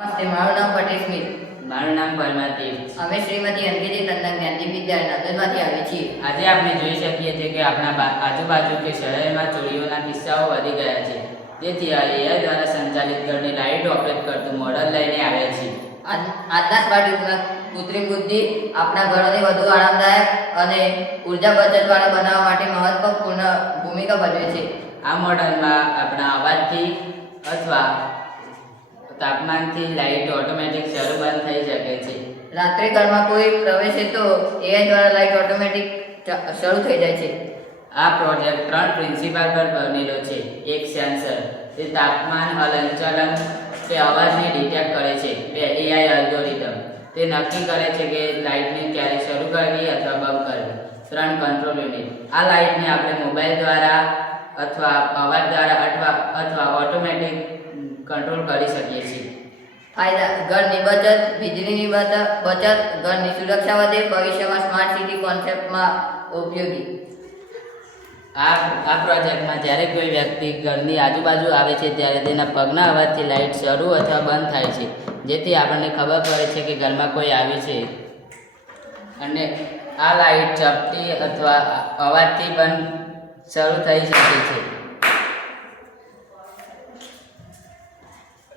નમસ્તે મારું નામ પટેલ સ્મિત. મારું નામ પરમાર અમે શ્રીમતી અંકિતી તંદન જ્ઞાનદીપ વિદ્યાલય નાંદોદમાંથી આવીએ છીએ. આજે આપણે જોઈ શકીએ છીએ કે આપણા આજુબાજુ કે શહેરમાં ચોરીઓના કિસ્સાઓ વધી ગયા છે. તેથી આ એઆઈ દ્વારા સંચાલિત ઘરની લાઇટ ઓપરેટ કરતું મોડલ લઈને આવ્યા છીએ. આજના સ્માર્ટ યુગમાં કૃત્રિમ બુદ્ધિ આપણા ઘરોને વધુ આરામદાયક અને ઊર્જા બચતવાળા બનાવવા માટે મહત્વપૂર્ણ ભૂમિકા ભજવે છે. આ મોડલમાં આપણા અવાજથી અથવા તાપમાનથી લાઇટ ઓટોમેટિક શરૂ બંધ થઈ શકે છે. રાત્રે ઘરમાં કોઈ પ્રવેશે તો એઆઈ દ્વારા લાઇટ ઓટોમેટિક શરૂ થઈ જાય છે. આ પ્રોજેક્ટ ત્રણ પ્રિન્સિપાલ પર બનેલો છે. એક સેન્સર તે તાપમાન હલનચલન કે અવાજને ડિટેક્ટ કરે છે. બે એઆઈ અલ્ગોરિધમ. તે નક્કી કરે છે કે લાઇટને ક્યારે શરૂ કરવી અથવા બંધ કરવી. ત્રણ કંટ્રોલ યુનિટ. આ લાઇટને આપણે મોબાઈલ દ્વારા અથવા અવાજ દ્વારા અથવા અથવા ઓટોમેટિક કંટ્રોલ કરી શકીએ છીએ. ફાયદા ઘરની બચત વીજળીની બચત બચત ઘરની સુરક્ષા વધે ભવિષ્યમાં સ્માર્ટ સિટી કોન્સેપ્ટમાં ઉપયોગી. આ આ પ્રોજેક્ટમાં જ્યારે કોઈ વ્યક્તિ ઘરની આજુબાજુ આવે છે ત્યારે તેના પગના અવાજથી લાઇટ શરૂ અથવા બંધ થાય છે. જેથી આપણને ખબર પડે છે કે ઘરમાં કોઈ આવે છે. અને આ લાઇટ ચપટી અથવા અવાજથી પણ શરૂ થઈ શકે છે.